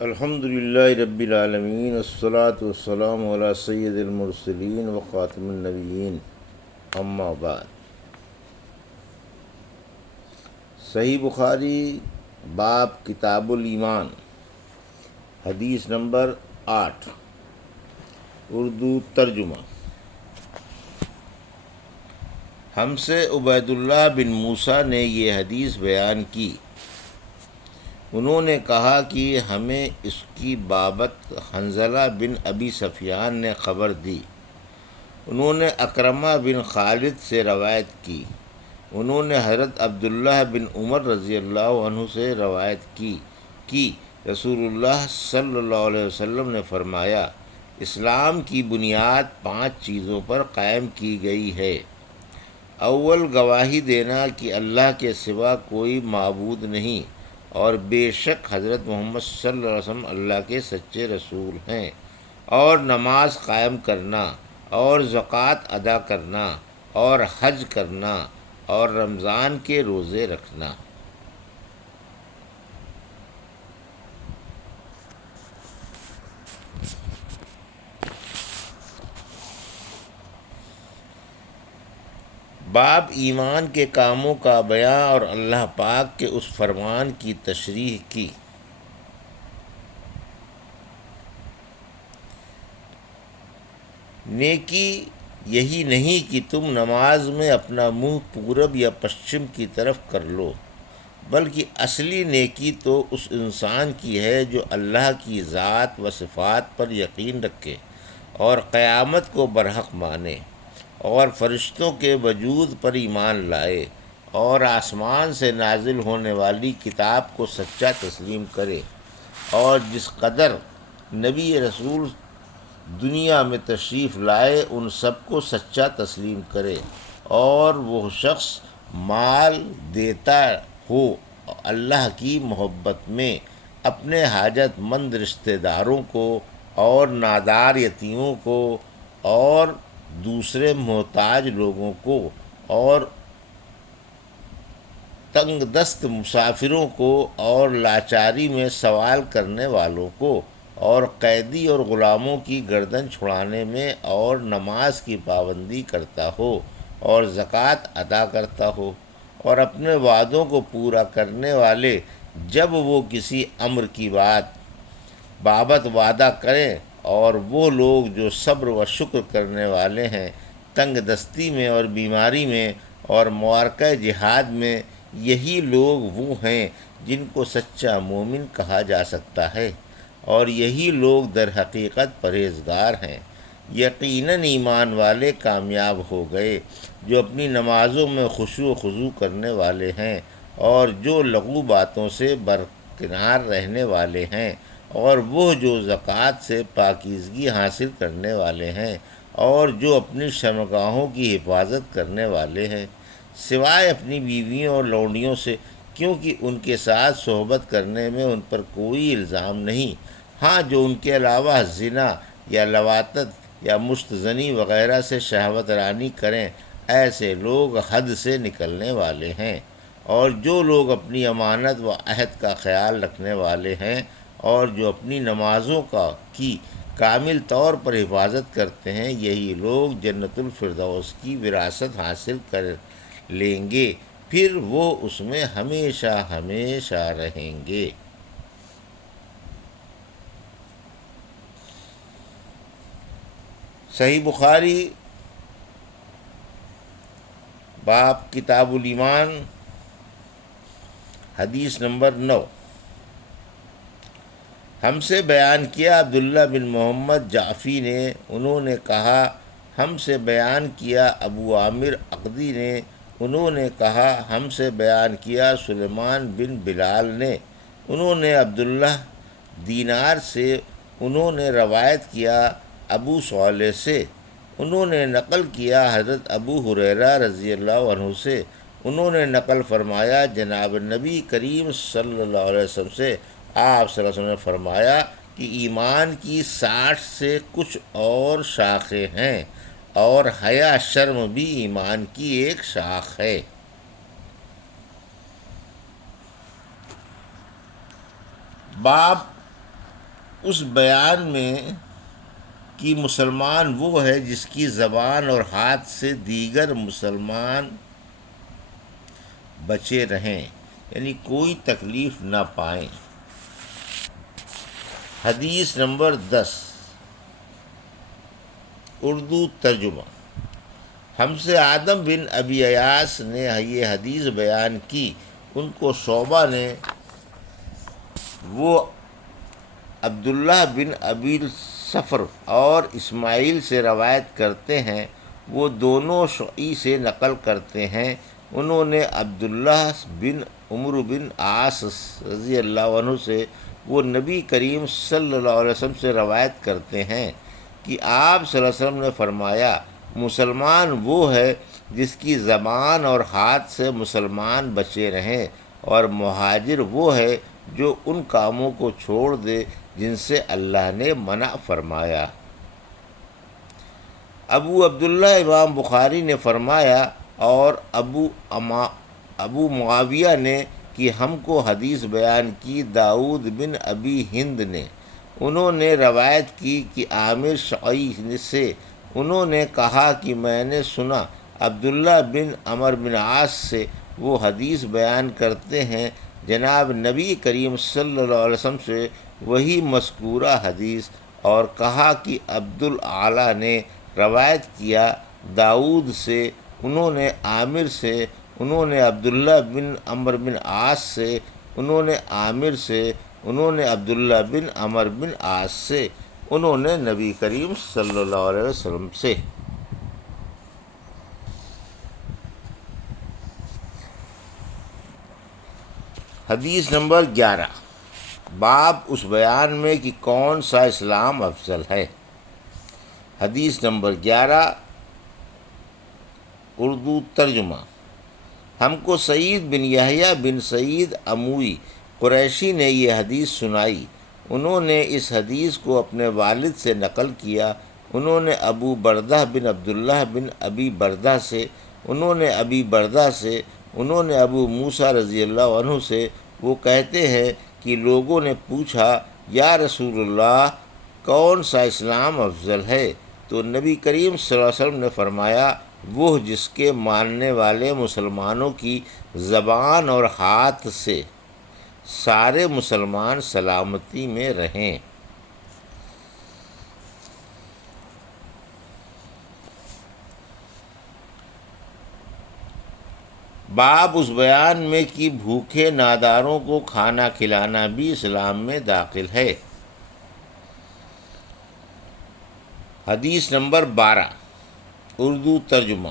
الحمد للہ رب العالمین، والصلاة والسلام علی سید المرسلین و خاتم النبیین، اما بعد۔ صحیح بخاری باب کتاب الایمان، حدیث نمبر 8، اردو ترجمہ۔ ہم سے عبید اللہ بن موسیٰ نے یہ حدیث بیان کی۔ انہوں نے کہا کہ ہمیں اس کی بابت حنظلہ بن ابی سفیان نے خبر دی۔ انہوں نے اکرمہ بن خالد سے روایت کی۔ انہوں نے حضرت عبداللہ بن عمر رضی اللہ عنہ سے روایت کی کہ رسول اللہ صلی اللہ علیہ وسلم نے فرمایا، اسلام کی بنیاد 5 چیزوں پر قائم کی گئی ہے۔ اول، گواہی دینا کہ اللہ کے سوا کوئی معبود نہیں اور بے شک حضرت محمد صلی اللہ علیہ وسلم اللہ کے سچے رسول ہیں، اور نماز قائم کرنا، اور زکوٰۃ ادا کرنا، اور حج کرنا، اور رمضان کے روزے رکھنا۔ باب ایمان کے کاموں کا بیان اور اللہ پاک کے اس فرمان کی تشریح کی۔ نیکی یہی نہیں کہ تم نماز میں اپنا منہ پورب یا پشچم کی طرف کر لو، بلکہ اصلی نیکی تو اس انسان کی ہے جو اللہ کی ذات و صفات پر یقین رکھے اور قیامت کو برحق مانے، اور فرشتوں کے وجود پر ایمان لائے، اور آسمان سے نازل ہونے والی کتاب کو سچا تسلیم کرے، اور جس قدر نبی رسول دنیا میں تشریف لائے ان سب کو سچا تسلیم کرے، اور وہ شخص مال دیتا ہو اللہ کی محبت میں اپنے حاجت مند رشتہ داروں کو اور نادار یتیموں کو اور دوسرے محتاج لوگوں کو اور تنگ دست مسافروں کو اور لاچاری میں سوال کرنے والوں کو اور قیدی اور غلاموں کی گردن چھڑانے میں اور نماز کی پابندی کرتا ہو اور زکوٰۃ ادا کرتا ہو، اور اپنے وعدوں کو پورا کرنے والے جب وہ کسی امر کی بابت وعدہ کریں، اور وہ لوگ جو صبر و شکر کرنے والے ہیں تنگ دستی میں اور بیماری میں اور معرکہ جہاد میں، یہی لوگ وہ ہیں جن کو سچا مومن کہا جا سکتا ہے، اور یہی لوگ در حقیقت پرہیزگار ہیں۔ یقیناً ایمان والے کامیاب ہو گئے جو اپنی نمازوں میں خشوع و خضوع کرنے والے ہیں، اور جو لغو باتوں سے برکنار رہنے والے ہیں، اور وہ جو زکوٰۃ سے پاکیزگی حاصل کرنے والے ہیں، اور جو اپنی شرمگاہوں کی حفاظت کرنے والے ہیں، سوائے اپنی بیویوں اور لونڈیوں سے، کیونکہ ان کے ساتھ صحبت کرنے میں ان پر کوئی الزام نہیں۔ ہاں، جو ان کے علاوہ زنا یا لواطت یا مشت زنی وغیرہ سے شہوت رانی کریں، ایسے لوگ حد سے نکلنے والے ہیں۔ اور جو لوگ اپنی امانت و عہد کا خیال رکھنے والے ہیں اور جو اپنی نمازوں کی کامل طور پر حفاظت کرتے ہیں، یہی لوگ جنت الفردوس کی وراثت حاصل کر لیں گے، پھر وہ اس میں ہمیشہ ہمیشہ رہیں گے۔ صحیح بخاری باب کتاب الایمان، حدیث نمبر 9۔ ہم سے بیان کیا عبداللہ بن محمد جعفی نے، انہوں نے کہا ہم سے بیان کیا ابو عامر عقدی نے، انہوں نے کہا ہم سے بیان کیا سلیمان بن بلال نے، انہوں نے عبداللہ دینار سے، انہوں نے روایت کیا ابو صالح سے، انہوں نے نقل کیا حضرت ابو ہریرہ رضی اللہ عنہ سے، انہوں نے نقل فرمایا جناب نبی کریم صلی اللہ علیہ وسلم سے، آپ صلی اللہ علیہ وسلم نے فرمایا کہ ایمان کی 60 سے کچھ اور شاخیں ہیں، اور حیا شرم بھی ایمان کی ایک شاخ ہے۔ باب اس بیان میں کہ مسلمان وہ ہے جس کی زبان اور ہاتھ سے دیگر مسلمان بچے رہیں، یعنی کوئی تکلیف نہ پائیں۔ حدیث نمبر 10، اردو ترجمہ۔ ہم سے آدم بن ابی ایاس نے یہ حدیث بیان کی، ان کو شعبہ نے، وہ عبداللہ بن ابی صفر اور اسماعیل سے روایت کرتے ہیں، وہ دونوں شعیع سے نقل کرتے ہیں، انہوں نے عبداللہ بن عمرو بن عاص رضی اللہ عنہ سے، وہ نبی کریم صلی اللہ علیہ وسلم سے روایت کرتے ہیں کہ آپ صلی اللہ علیہ وسلم نے فرمایا، مسلمان وہ ہے جس کی زبان اور ہاتھ سے مسلمان بچے رہیں، اور مہاجر وہ ہے جو ان کاموں کو چھوڑ دے جن سے اللہ نے منع فرمایا۔ ابو عبداللہ امام بخاری نے فرمایا، اور ابو معاویہ نے کہ ہم کو حدیث بیان کی داؤد بن ابی ہند نے، انہوں نے روایت کی کہ عامر شعیع سے، انہوں نے کہا کہ میں نے سنا عبداللہ بن عمر بن عاص سے، وہ حدیث بیان کرتے ہیں جناب نبی کریم صلی اللہ علیہ وسلم سے وہی مذکورہ حدیث، اور کہا کہ عبدالعلیٰ نے روایت کیا داؤد سے، انہوں نے عامر سے، انہوں نے عبداللہ بن عمر بن عاص سے، انہوں نے عامر سے، انہوں نے عبداللہ بن عمر بن عاص سے، انہوں نے نبی کریم صلی اللہ علیہ وسلم سے۔ حدیث نمبر 11، باب اس بیان میں کہ کون سا اسلام افضل ہے۔ حدیث نمبر 11، اردو ترجمہ۔ ہم کو سعید بن یحییٰ بن سعید عموی قریشی نے یہ حدیث سنائی، انہوں نے اس حدیث کو اپنے والد سے نقل کیا، انہوں نے ابو بردہ بن عبداللہ بن ابی بردہ سے، انہوں نے ابی بردہ سے، انہوں نے ابو موسیٰ رضی اللہ عنہ سے، وہ کہتے ہیں کہ لوگوں نے پوچھا، یا رسول اللہ، کون سا اسلام افضل ہے؟ تو نبی کریم صلی اللہ علیہ وسلم نے فرمایا، وہ جس کے ماننے والے مسلمانوں کی زبان اور ہاتھ سے سارے مسلمان سلامتی میں رہیں۔ باب اس بیان میں کہ بھوکے ناداروں کو کھانا کھلانا بھی اسلام میں داخل ہے۔ حدیث نمبر 12، اردو ترجمہ۔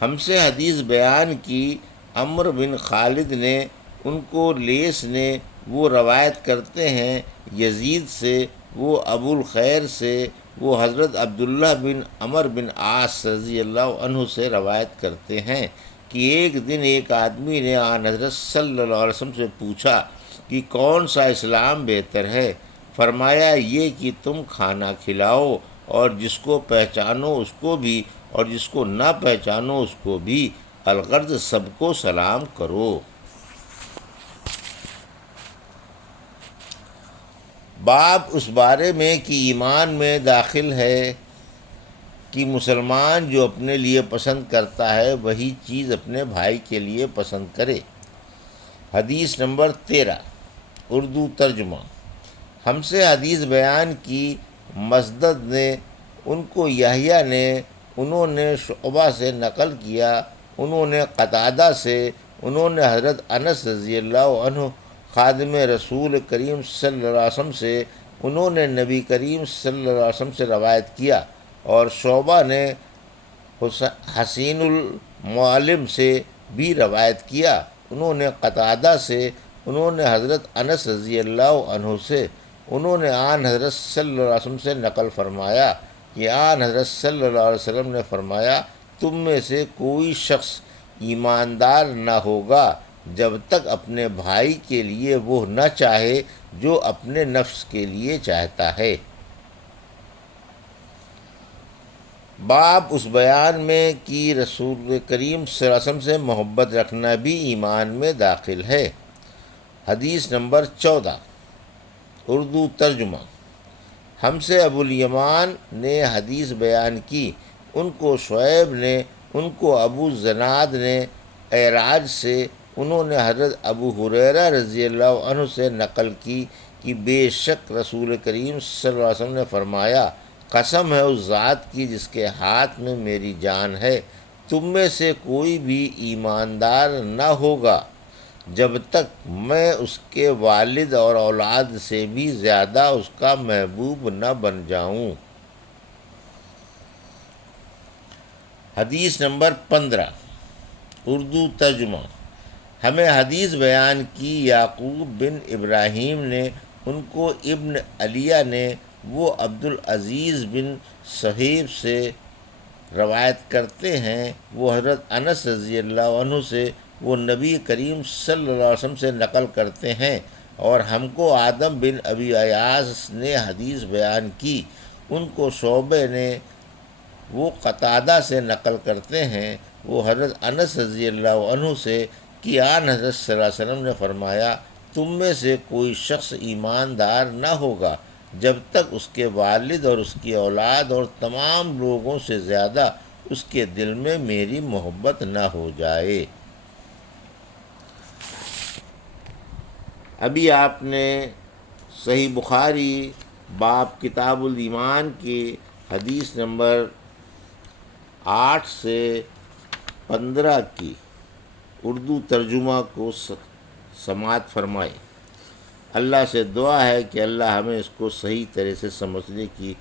ہم سے حدیث بیان کی عمر بن خالد نے، ان کو لیث نے، وہ روایت کرتے ہیں یزید سے، وہ ابو الخیر سے، وہ حضرت عبداللہ بن عمر بن عاص رضی اللہ عنہ سے روایت کرتے ہیں کہ ایک دن ایک آدمی نے آن حضرت صلی اللہ علیہ وسلم سے پوچھا کہ کون سا اسلام بہتر ہے؟ فرمایا، یہ کہ تم کھانا کھلاؤ، اور جس کو پہچانو اس کو بھی، اور جس کو نہ پہچانو اس کو بھی، الغرض سب کو سلام کرو۔ باب اس بارے میں کہ ایمان میں داخل ہے کہ مسلمان جو اپنے لیے پسند کرتا ہے وہی چیز اپنے بھائی کے لیے پسند کرے۔ حدیث نمبر 13، اردو ترجمہ۔ ہم سے حدیث بیان کی مسدد نے، ان کو یحییٰ نے، انہوں نے شعبہ سے نقل کیا، انہوں نے قتادہ سے، انہوں نے حضرت انس رضی اللہ عنہ خادم رسول کریم صلی اللہ علیہ وسلم سے، انہوں نے نبی کریم صلی اللہ علیہ وسلم سے روایت کیا، اور شعبہ نے حسین المعلم سے بھی روایت کیا، انہوں نے قتادہ سے، انہوں نے حضرت انس رضی اللہ عنہ سے، انہوں نے آن حضرت صلی اللہ علیہ وسلم سے نقل فرمایا کہ آن حضرت صلی اللہ علیہ وسلم نے فرمایا، تم میں سے کوئی شخص ایماندار نہ ہوگا جب تک اپنے بھائی کے لیے وہ نہ چاہے جو اپنے نفس کے لیے چاہتا ہے۔ باب اس بیان میں کہ رسول کریم صلی اللہ علیہ وسلم سے محبت رکھنا بھی ایمان میں داخل ہے۔ حدیث نمبر 14، اردو ترجمہ۔ ہم سے ابو الیمان نے حدیث بیان کی، ان کو شعیب نے، ان کو ابو زناد نے اعراج سے، انہوں نے حضرت ابو ہریرہ رضی اللہ عنہ سے نقل کی کہ بے شک رسول کریم صلی اللہ علیہ وسلم نے فرمایا، قسم ہے اس ذات کی جس کے ہاتھ میں میری جان ہے، تم میں سے کوئی بھی ایماندار نہ ہوگا جب تک میں اس کے والد اور اولاد سے بھی زیادہ اس کا محبوب نہ بن جاؤں۔ حدیث نمبر 15، اردو ترجمہ۔ ہمیں حدیث بیان کی یعقوب بن ابراہیم نے، ان کو ابن علیہ نے، وہ عبدالعزیز بن صہیب سے روایت کرتے ہیں، وہ حضرت انس رضی اللہ عنہ سے، وہ نبی کریم صلی اللہ علیہ وسلم سے نقل کرتے ہیں، اور ہم کو آدم بن ابی ایاس نے حدیث بیان کی، ان کو شعبہ نے، وہ قتادہ سے نقل کرتے ہیں، وہ حضرت انس رضی اللہ عنہ سے کہ آن حضرت صلی اللہ علیہ وسلم نے فرمایا، تم میں سے کوئی شخص ایماندار نہ ہوگا جب تک اس کے والد اور اس کی اولاد اور تمام لوگوں سے زیادہ اس کے دل میں میری محبت نہ ہو جائے۔ ابھی آپ نے صحیح بخاری باب کتاب الایمان کی حدیث نمبر 8 سے 15 کی اردو ترجمہ کو سماعت فرمائے۔ اللہ سے دعا ہے کہ اللہ ہمیں اس کو صحیح طرح سے سمجھنے کی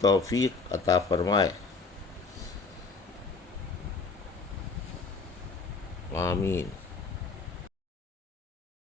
توفیق عطا فرمائے، آمین۔